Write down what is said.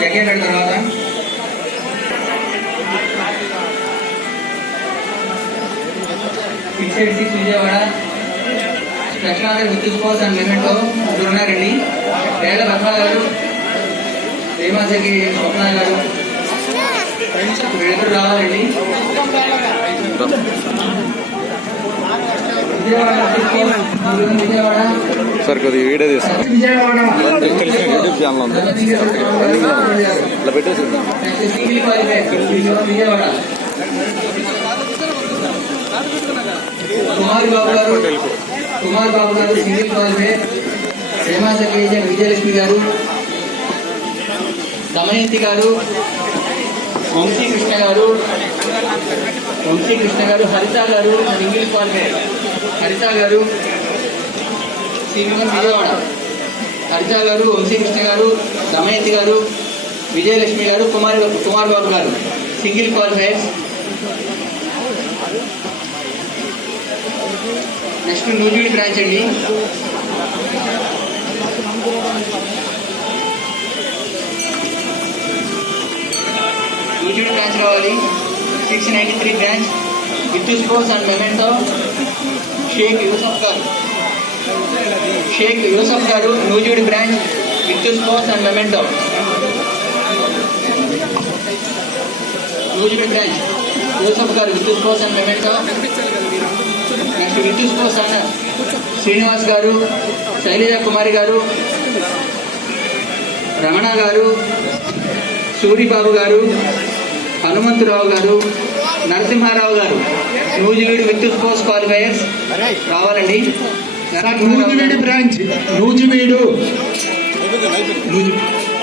జగన్ తర్వాత fixed 6 Vijayawada special with sports and memento ఇప్పుడు ఉన్నారండి. వేల పద్మ గారు, రేమాజకి స్వప్న గారు వీళ్ళిద్దరు రావాలండి. సార్ కొద్దిగా వీడియో తీస్తాను. యూట్యూబ్ ఛానల్ ఉంది, ఇట్లా పెట్టేసి కుమార్ బాబు గారు సింగిల్ క్వాలిఫై, రేమాజకి విజయలక్ష్మి గారు, దమయంతి గారు, వంశీకృష్ణ గారు, హరిత గారు సింగిల్ క్వాలిఫై, హరిత గారు సింగిల్ విజయవాడ, హరిత గారు, వంశీకృష్ణ గారు, దమయంతి గారు, విజయలక్ష్మి గారు, Kumar Babu garu single qualifiers. Next Nuzvid branch అండి. నూజివీడు బ్రాంచ్ రావాలి. 693 branch with sports and memento Shaik Yusuf garu Nuzvid branch with sports and memento. Nuzvid branch Yusuf garu with sports and memento. Next with sports అన్న శ్రీనివాస్ గారు, శైలజ కుమారి గారు, రమణ గారు, సూరిబాబు గారు, హనుమంతరావు గారు, నరసింహారావు గారు నూజివీడు విత్ స్పోర్ట్స్ క్వాలిఫైయర్స్ రావాలండి. నూజివీడు బ్రాంచ్, నూజివీడు